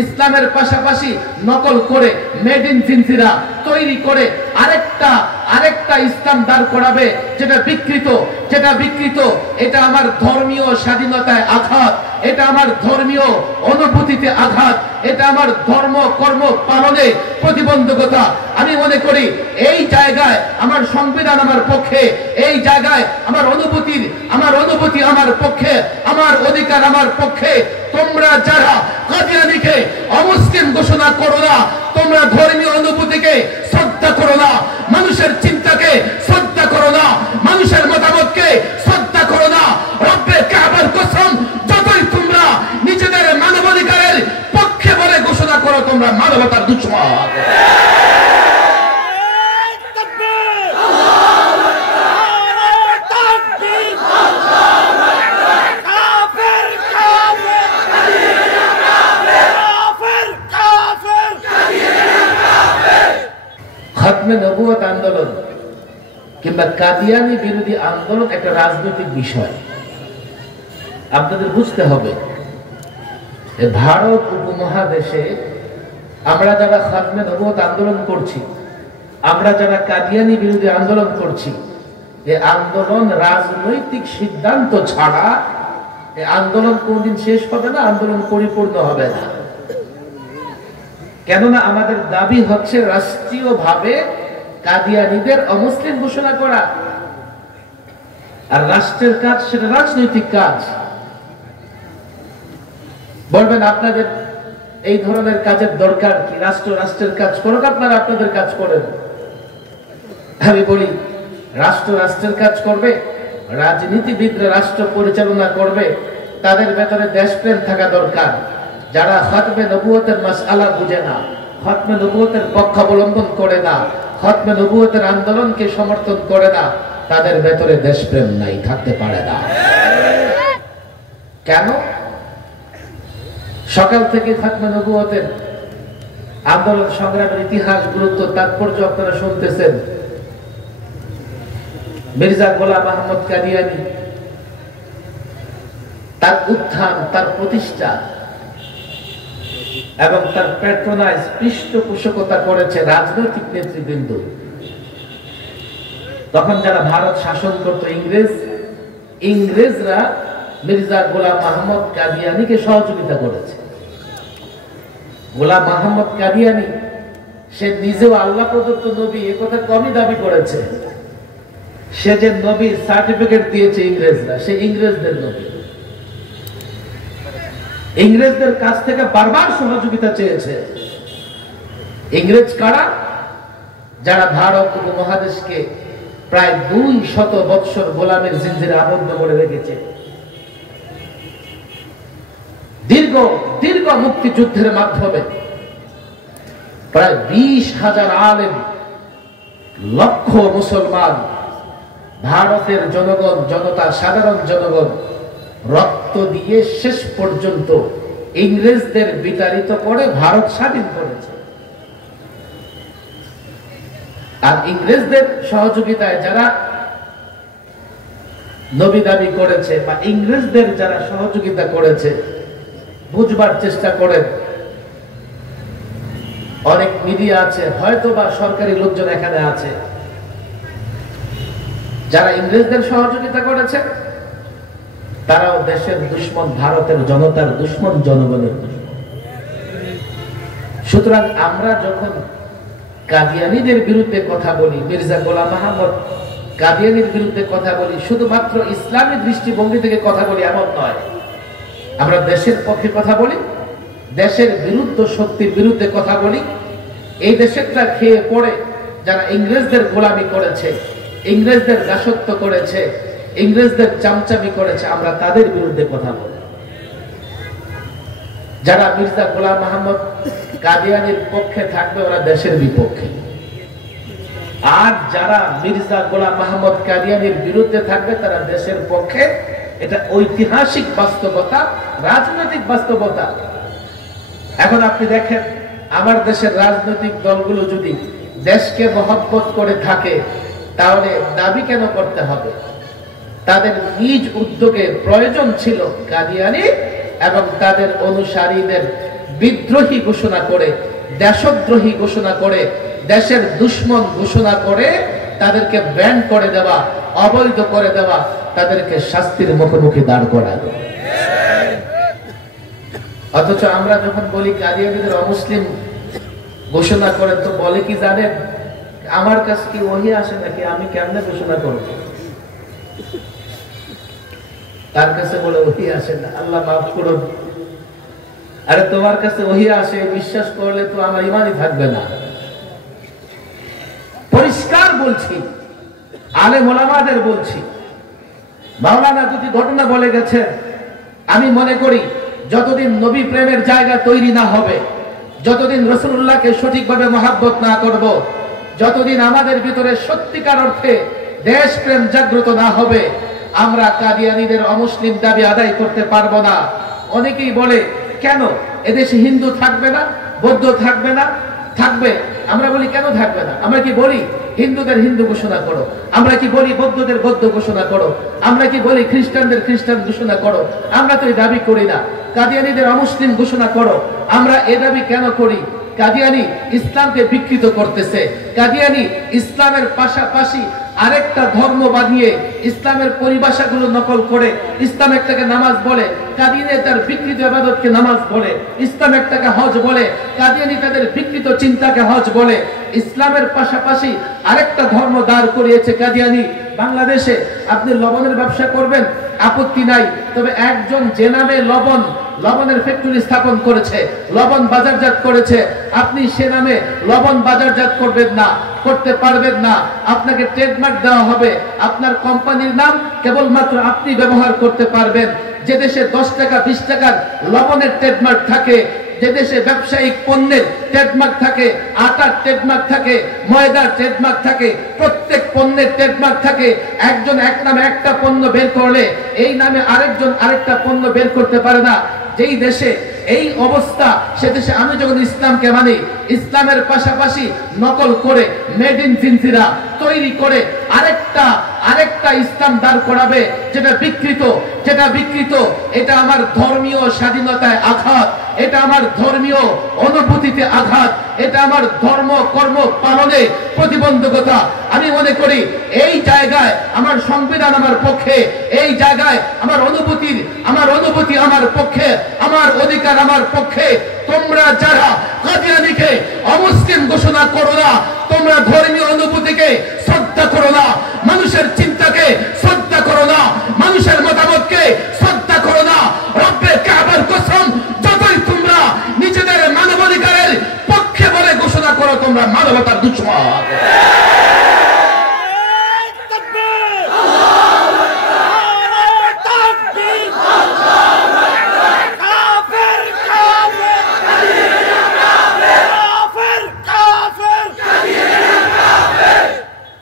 ইসলামের পাশাপাশি নকল করে মেড ইন জিনজিরা তৈরি করে আরেকটা ইসলাম দাঁড় করাবে যেটা বিকৃত। এটা আমার ধর্মীয় স্বাধীনতায় আঘাত, এটা আমার ধর্মীয় অনুভূতিতে আঘাত, এটা আমার ধর্ম কর্ম পালনে প্রতিবন্ধকতা। আমি মনে করি এই জায়গায় আমার সংবিধান আমার পক্ষে, এই জায়গায় আমার অনুভূতি আমার পক্ষে, আমার অধিকার আমার পক্ষে। তোমরা যারা কাদিয়ানীকে অমুসলিম ঘোষণা করো না, তোমরা ধর্মীয় অনুভূতিকে শ্রদ্ধা করো না, মানুষের চিন্তাকে শ্রদ্ধা করো না, মানুষের মতামতকে শ্রদ্ধা করো না। রব্বে কাবার কসম, যতই তোমরা নিজেদের মানবাধিকারের পক্ষে বলে ঘোষণা করো, তোমরা মানবতার দুশমন। খতমে নবুয়ত আন্দোলন কিংবা কাদিয়ানী বিরোধী আন্দোলন একটা রাজনৈতিক বিষয়। আপনাদের বুঝতে হবে, ভারত উপমহাদেশে আমরা যারা খতমে নবুয়ত আন্দোলন করছি, আমরা যারা কাদিয়ানী বিরোধী আন্দোলন করছি, এই আন্দোলন রাজনৈতিক সিদ্ধান্ত ছাড়া এই আন্দোলন কোনদিন শেষ হবে না, আন্দোলন পরিপূর্ণ হবে না। কেননা আমাদের দাবি হচ্ছে রাষ্ট্রীয়ভাবে কাদিয়ানীদের অমুসলিম ঘোষণা করা, আর রাষ্ট্রের কাজ সেটা রাজনৈতিক কাজ। বলবেন আপনাদের এই ধরনের কাজের দরকার কি? রাষ্ট্রের কাজ করুক, আপনারা আপনাদের কাজ করেন। আমি বলি, রাষ্ট্রের কাজ করবে, রাজনীতিবিদরা রাষ্ট্র পরিচালনা করবে, তাদের ভেতরে দেশপ্রেম থাকা দরকার। যারা খতমে নবুয়তের মাসআলা বুঝে না, খতমে নবুয়তের পক্ষ অবলম্বন করে না, খতমে নবুয়তের আন্দোলনকে সমর্থন করে না, তাদের ভেতরে দেশপ্রেম নাই, থাকতে পারে না। কেন? সকাল থেকে খতমে নবুয়তের আন্দোলন সংগ্রামের ইতিহাস, গুরুত্ব, তাৎপর্য আপনারা শুনতেছেন। মির্জা গোলাম আহমদ কাদিয়ানী, তার উত্থান, তার প্রতিষ্ঠা এবং তার প্যাট্রোনাইজ, পৃষ্ঠপোষকতা করেছে রাজনৈতিক নেতৃবৃন্দ। তখন যারা ভারত শাসন করত, ইংরেজরা মির্জা গোলাম আহমদ কাদিয়ানীকে সহযোগিতা করেছে। গোলাম আহমদ কাদিয়ানী সে নিজেও আল্লাহ প্রদত্ত নবী, একথা কমই দাবি করেছে। সে যে নবীর সার্টিফিকেট দিয়েছে ইংরেজরা, সে ইংরেজদের নবী। ইংরেজদের কাছ থেকে বারবার সহযোগিতা চেয়েছে। ইংরেজ কারা? যারা ভারত উপমহাদেশকে প্রায় 200 বৎসর গোলামের জিনজিরে আবদ্ধ করে রেখেছে। দীর্ঘ মুক্তিযুদ্ধের মাধ্যমে প্রায় 20,000 আলেম, লক্ষ মুসলমান, ভারতের জনগণ, জনতা, সাধারণ জনগণ রক্ত দিয়ে শেষ পর্যন্ত ইংরেজদের বিতাড়িত করে ভারত স্বাধীন করেছে। আর ইংরেজদের সহযোগিতায় যারা নবী দাবি করেছে বা ইংরেজদের যারা সহযোগিতা করেছে, বুঝবার চেষ্টা করেন। অনেক মিডিয়া আছে, হয়তো বা সরকারি লোকজন এখানে আছে, যারা ইংরেজদের সহযোগিতা করেছে তারাও দেশের দুশ্মন, ভারতের জনতার দুশ্মন, জনগণের দুশ্মন। সুতরাং আমরা যখন কাদিয়ানীদের বিরুদ্ধে কথা বলি, মির্জা গোলাম আহমদ কাদিয়ানীর বিরুদ্ধে কথা বলি, শুধুমাত্র ইসলামী দৃষ্টিভঙ্গি থেকে কথা বলি এমন নয়। আমরা দেশের পক্ষে কথা বলি, দেশের বিরুদ্ধ শক্তির বিরুদ্ধে কথা বলি। এই দেশেরটা খেয়ে পড়ে যারা ইংরেজদের গোলামি করেছে, ইংরেজদের দাসত্ব করেছে, ইংরেজদের চামচামি করেছে, আমরা তাদের বিরুদ্ধে কথা বলি। যারা মির্জা গোলাম আহমদ কাদিয়ানীর পক্ষে থাকবে ওরা দেশের বিপক্ষে, আর যারা মির্জা গোলাম আহমদ কাদিয়ানীর বিরুদ্ধে থাকবে তারা দেশের পক্ষে। এটা ঐতিহাসিক বাস্তবতা, রাজনৈতিক বাস্তবতা। এখন আপনি দেখেন, আমার দেশের রাজনৈতিক দলগুলো যদি দেশকে মহব্বত করে থাকে তাহলে দাবি কেন করতে হবে? তাদের নিজ উদ্যোগে প্রয়োজন ছিল কাদিয়ানী এবং তাদের অনুসারীদের বিদ্রোহী ঘোষণা করে, দেশদ্রোহী ঘোষণা করে, দেশের দুশ্মন ঘোষণা করে তাদেরকে ব্যান করে দেওয়া, অবৈধ করে দেওয়া, তাদেরকে শাস্তির মুখোমুখি দাঁড় করানো। অথচ আমরা যখন বলি কাদিয়ানীদের অমুসলিম ঘোষণা করে, তো বলে কি জানেন, আমার কাছে কি ওহী আসে নাকি, আমি কেমনে ঘোষণা করব? তার কাছে বলে ওহী আসে না, আল্লাহ মাফ করুন। আরে তোমার কাছে ওহী আসে বিশ্বাস করলে তো আমার ঈমানই থাকবে না। পরিষ্কার বলছি, আলেম ওলামাদের বলছি, মাওলানা দুটি ঘটনা বলে গেছে। আমি মনে করি যতদিন নবী প্রেমের জায়গা তৈরি না হবে, যতদিন রাসূলুল্লাহকে সঠিকভাবে মহব্বত না করব, যতদিন আমাদের ভিতরে সত্যিকার অর্থে দেশ প্রেম জাগ্রত না হবে, আমরা কাদিয়ানীদের অমুসলিম দাবি আদায় করতে পারবো না। অনেকেই বলে কেন এদেশে হিন্দু থাকবে না, বৌদ্ধ থাকবে না? থাকবে। আমরা বলি কেন থাকবে না? আমরা কি বলি হিন্দুদের হিন্দু ঘোষণা করো? আমরা কি বলি বৌদ্ধদের বৌদ্ধ ঘোষণা করো? আমরা কি বলি খ্রিস্টানদের খ্রিস্টান ঘোষণা করো? আমরা তো এই দাবি করি না। কাদিয়ানীদের অমুসলিম ঘোষণা করো। আমরা এই দাবি কেন করি? কাদিয়ানী ইসলামকে বিকৃত করতেছে। কাদিয়ানী ইসলামের পাশাপাশি আরেকটা ধর্ম বানিয়ে ইসলামের পরিভাষাগুলো নকল করে ইসলাম একটাকে নামাজ বলে, কাদিয়ানী তার বিকৃত ইবাদতকে নামাজ বলে, ইসলাম একটাকে হজ বলে, কাদিয়ানী তাদের বিকৃত চিন্তাকে হজ বলে। ইসলামের পাশাপাশি আরেকটা ধর্ম দাঁড় করিয়েছে কাদিয়ানী। বাংলাদেশে আপনি লবণের ব্যবসা করবেন, আপত্তি নাই, তবে একজন যে নামে লবণের ফ্যাক্টরি স্থাপন করেছে, লবণ বাজারজাত করেছে, আপনি সে নামে লবণ বাজারজাত করবেন না, করতে পারবেন না। আপনাকে ট্রেডমার্ক দেওয়া হবে, আপনার কোম্পানির নাম কেবলমাত্র আপনি ব্যবহার করতে পারবেন। যে দেশে 10 টাকা 20 টাকার লবণের ট্রেডমার্ক থাকে, যে দেশে ব্যবসায়িক পণ্যের ট্রেডমার্ক থাকে, আটার ট্রেডমার্ক থাকে, ময়দার ট্রেডমার্ক থাকে, প্রত্যেক পণ্যের ট্রেডমার্ক থাকে। একজন এক নামে একটা পণ্য বের করলে এই নামে আরেকজন আরেকটা পণ্য বের করতে পারে না। যেই দেশে এই অবস্থা, সে দেশে আমি যখন ইসলামকে মানি, ইসলামের পাশাপাশি নকল করে মেড ইন জিনসিরা তৈরি করে আরেকটা ইসলাম দাঁড় করাবে যেটা বিকৃত, এটা আমার ধর্মীয় স্বাধীনতায় আঘাত, এটা আমার ধর্মীয় অনুভূতিতে আঘাত, এটা আমার ধর্ম কর্ম পালনে প্রতিবন্ধকতা। আমি মনে করি এই জায়গায় আমার সংবিধান আমার পক্ষে, এই জায়গায় আমার অনুভূতি আমার পক্ষে, আমার অধিকার আমার পক্ষে। তোমরা যারা কাদিয়ানীকে অমুসলিম ঘোষণা করো না, তোমরা ধর্মীয় অনুভূতিকে শ্রদ্ধা করো না, মানুষের চিন্তাকে শ্রদ্ধা করো না, মানুষের মতামতকে শ্রদ্ধা করো না। রব্বে কাবার কসম, যতই তোমরা নিজেদের মানবাধিকারের পক্ষে বলে ঘোষণা করো, তোমরা মানবতার দুশ্মন।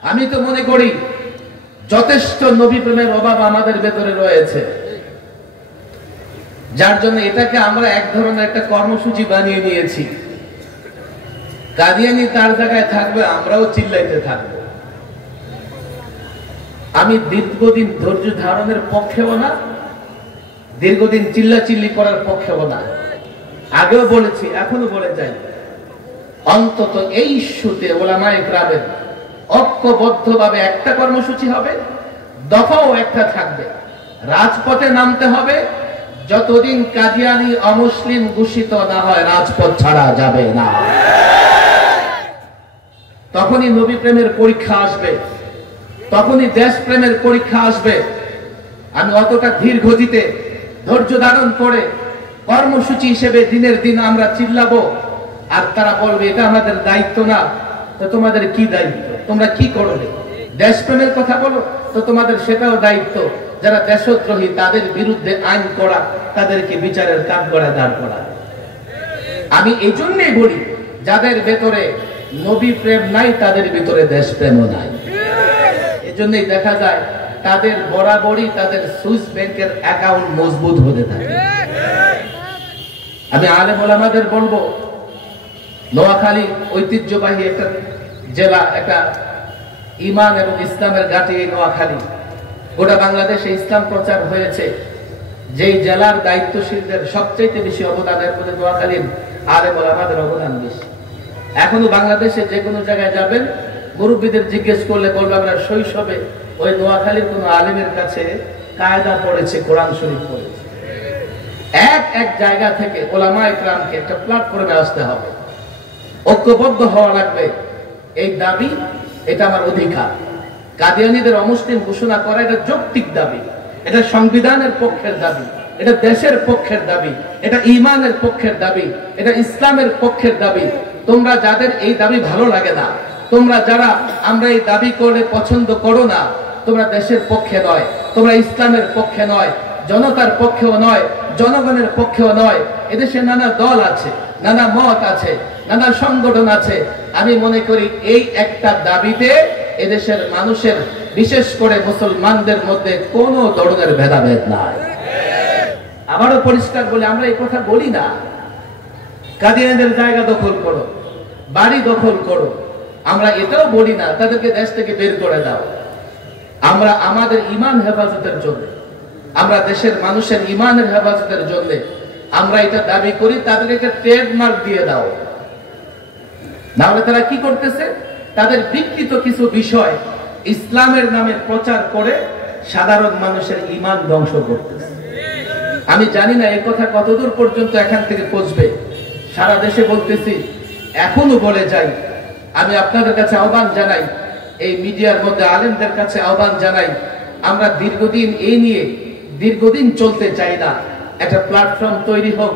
আমি তো মনে করি যথেষ্ট নবী প্রেমের অভাব আমাদের ভেতরে রয়েছে, যার জন্য এটাকে আমরা এক ধরনের একটা কর্মসূচি বানিয়ে নিয়েছি। কাদিয়ানী তার জায়গায় থাকবে, আমরাও চিল্লাইতে থাকবো। আমি দীর্ঘদিন ধৈর্য ধারণের পক্ষেও না, দীর্ঘদিন চিল্লাচিল্লি করার পক্ষেও না। আগেও বলেছি, এখনো বলে যাই, অন্তত এই ইস্যুতে ওলামায়ে কেরামের ঐক্যবদ্ধভাবে একটা কর্মসূচি হবে, দফাও একটা থাকবে, রাজপথে নামতে হবে। যতদিন কাদিয়ানী অমুসলিম ঘোষিত না হয়, রাজপথ ছাড়া যাবে না। তখনই নবী প্রেমের পরীক্ষা আসবে, তখনই দেশ প্রেমের পরীক্ষা আসবে। আমি অতটা ধীর গতিতে ধৈর্য ধারণ করে কর্মসূচি হিসেবে দিনের দিন আমরা চিল্লাবো, আর তারা বলবে এটা আমাদের দায়িত্ব না। তো তোমাদের কি দায়িত্ব? তোমরা কি করবে? দেশপ্রেমের কথা বলো, তো তোমাদের সেটাও দায়িত্ব। যারা দেশদ্রোহী তাদের বিরুদ্ধে আইন করা, তাদেরকে বিচারের কাঠগড়ায় দাঁড় করা। আমি এই জন্যই বলি, যাদের ভেতরে নবী প্রেম নাই, তাদের ভিতরে দেশপ্রেমও নাই। এজন্যই দেখা যায় তাদের বরাবরই তাদের সুইস ব্যাংকের অ্যাকাউন্ট মজবুত হতে থাকে। আমি আলেম ওলামাদের বলবো, নোয়াখালী ঐতিহ্যবাহী একটা জেলা, একটা ইমান এবং ইসলামের ঘাঁটি নোয়াখালী। গোটা বাংলাদেশে ইসলাম প্রচার হয়েছে। যেই জেলার দায়িত্বশীলদের সবচেয়ে বেশি অবদানের মধ্যে নোয়াখালীর আলেম ওলামাদের অবদান বেশি। এখনো বাংলাদেশে যে কোনো জায়গায় যাবেন, মুরব্বীদের জিজ্ঞেস করলে বলবে আমরা শৈশবে ওই নোয়াখালীর কোন আলেমের কাছে কায়দা পড়েছে, কোরআন শরীফ পড়েছে। এক এক জায়গা থেকে ওলামা ইকরামকে একটা প্ল্যাটফর্মে আসতে হবে, ঐক্যবদ্ধ হওয়া লাগবে। এই দাবি, এটা আমার অধিকার। কাদিয়ানীদের অমুসলিম ঘোষণা করা এটা যৌক্তিক দাবি, এটা সংবিধানের পক্ষের দাবি, এটা দেশের পক্ষের দাবি, এটা ঈমানের পক্ষের দাবি, এটা ইসলামের পক্ষের দাবি। তোমরা যাদের এই দাবি ভালো লাগে না, তোমরা যারা আমরা এই দাবি করলে পছন্দ করো না, তোমরা দেশের পক্ষে নয়, তোমরা ইসলামের পক্ষে নয়, জনতার পক্ষেও নয়, জনগণের পক্ষেও নয়। এদেশে নানা দল আছে, নানা মত আছে, নানা সংগঠন আছে। আমি মনে করি এই একটা দাবিতে এদেশের মানুষের, বিশেষ করে মুসলমানদের মধ্যে কোনো ধরনের ভেদাভেদ নাই। আবারও পরিষ্কার বলে, আমরা এই কথা বলি না কাদিয়ানীদের জায়গা দখল করো, বাড়ি দখল করো। আমরা এটাও বলি না তাদেরকে দেশ থেকে বের করে দাও। আমরা আমাদের ঈমান হেফাজতের জন্য, আমরা দেশের মানুষের ঈমানের হেফাজতের জন্য আমরা এটা দাবি করি, তাদেরকে একটা ট্রেডমার্ক দিয়ে দাও। নাহলে তারা কি করতেছে, তাদের বিকৃত কিছু বিষয় ইসলামের নামে প্রচার করে সাধারণ মানুষের ঈমান ধ্বংস করতেছে। আমি জানি না এই কথা কতদূর পর্যন্ত এখান থেকে পৌঁছবে। সারা দেশে বলতেছি, এখনো বলে যাই, আমি আপনাদের কাছে আহ্বান জানাই, এই মিডিয়ার মধ্যে আলেমদের কাছে আহ্বান জানাই, আমরা দীর্ঘদিন এই নিয়ে দীর্ঘদিন চলতে চাই না, একটা প্ল্যাটফর্ম তৈরি হোক।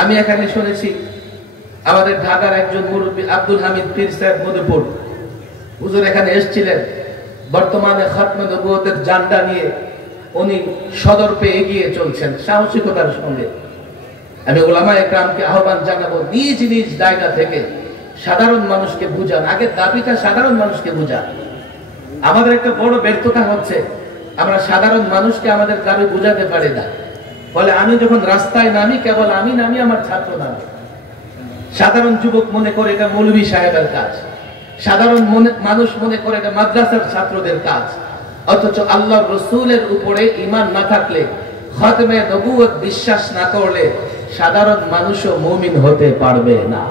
আমি এখানে শুনেছি আমাদের ঢাকার একজন মুরব্বী আব্দুল হামিদ পীর সাহেব মধুপুর হুজুর এখানে এসেছিলেন, বর্তমানে খাতমে নবুয়তের জান্ডা নিয়ে উনি সদর্পে এগিয়ে চলছেন সাহসিকতার সঙ্গে। আমি ওলামা ইকরামকে আহ্বান জানাবো, নিজ নিজ জায়গা থেকে সাধারণ মানুষকে বুঝান। আগে দাবিটা সাধারণ মানুষকে বুঝান। আমাদের একটা বড় ব্যর্থতা হচ্ছে, আমরা সাধারণ মানুষকে আমাদের দাবি বুঝাতে পারি না। বলে আমি যখন রাস্তায় নামি, কেবল আমি নামি, আমার ছাত্র নামি। সাধারণ যুবক মনে করে এটা মৌলভী সাহেবের কাজ, সাধারণ মানুষ মনে করে এটা মাদ্রাসার ছাত্রদের কাজ। অথচ আল্লাহর রাসূলের উপরে ঈমান না থাকলে, খাতমে নবুয়ত বিশ্বাস না করলে সাধারণ মানুষও মুমিন হতে পারবে না।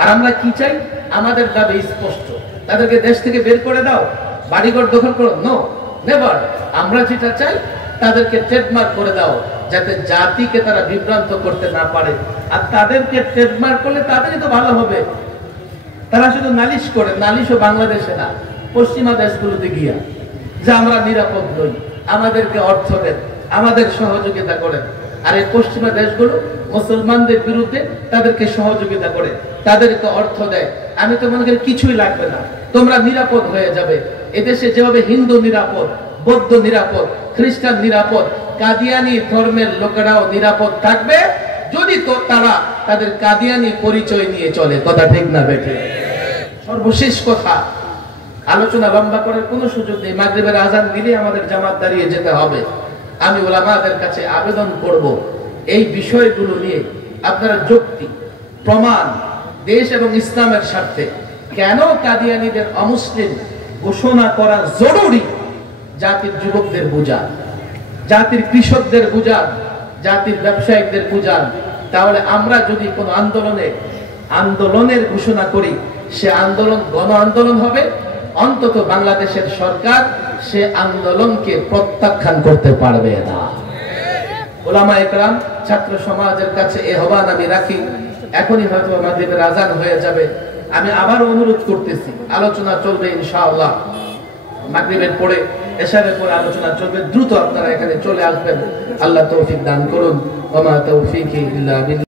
আর আমরা কি চাই? আমাদের দাবি স্পষ্ট, তাদেরকে দেশ থেকে বের করে দাও, বাড়িঘর দখল করো, নো, নেভার। আমরা যেটা চাই, তাদেরকে ট্রেডমার্ক করে দাও, যাতে জাতিকে তারা বিভ্রান্ত করতে না পারে। আর তাদেরকে ট্রেডমার্ক করলে তাদেরই তো ভালো হবে। তারা শুধু নালিশ করে, নালিশও বাংলাদেশে না, পশ্চিমা দেশগুলোতে গিয়া, যে আমরা নিরাপদ নই, আমাদেরকে অর্থ দেন, আমাদের সহযোগিতা করেন। আর এই পশ্চিমা দেশগুলো মুসলমানদের বিরুদ্ধে তাদেরকে সহযোগিতা করে, তাদেরকে অর্থ দেয়। আমি তো মনে করি কিছুই লাগবে না, তোমরা নিরাপদ হয়ে যাবে। এদেশে যেভাবে হিন্দু নিরাপদ, বৌদ্ধ নিরাপদ, খ্রিস্টান নিরাপদ, কাদিয়ানি ধর্মের লোকেরাও নিরাপদ থাকবে যদি তো তারা তাদের কাদিয়ানি পরিচয় নিয়ে চলে। কথা ঠিক না বেঠে? সর্বশেষ কথা, আলোচনা লম্বা করার কোনো সুযোগ নেই। মাগরিবের আজান দিলে আমাদের জামাত দাঁড়িয়ে যেতে হবে। আমি ওলামাদের কাছে আবেদন করব, এই বিষয়গুলো নিয়ে আপনারা যুক্তি প্রমাণ, দেশ এবং ইসলামের স্বার্থে কেন কাদিয়ানীদের অমুসলিম ঘোষণা করা জরুরি, জাতির যুবকদের বুঝান, জাতির কৃষকদের বুঝান, জাতির ব্যবসায়িকদের বুঝান। তাহলে আমরা যদি কোনো আন্দোলনের ঘোষণা করি, সে আন্দোলন গণ আন্দোলন হবে। অন্তত বাংলাদেশের সরকার সে আন্দোলনকে প্রত্যাখ্যান করতে পারবে না। ওলামা ইকরাম, ছাত্র সমাজের কাছে এই আহ্বান আমি রাখি। এখনই হয়তো মাগরিবের আজান হয়ে যাবে। আমি আবার অনুরোধ করতেছি, আলোচনা চলবে ইনশাআল্লাহ। মাগরিবের পরে, এশারের পরে আলোচনা চলবে। দ্রুত আপনারা এখানে চলে আসবেন। আল্লাহ তৌফিক দান করুন। ওয়া মা তৌফিকি ইল্লা বিল্লাহ।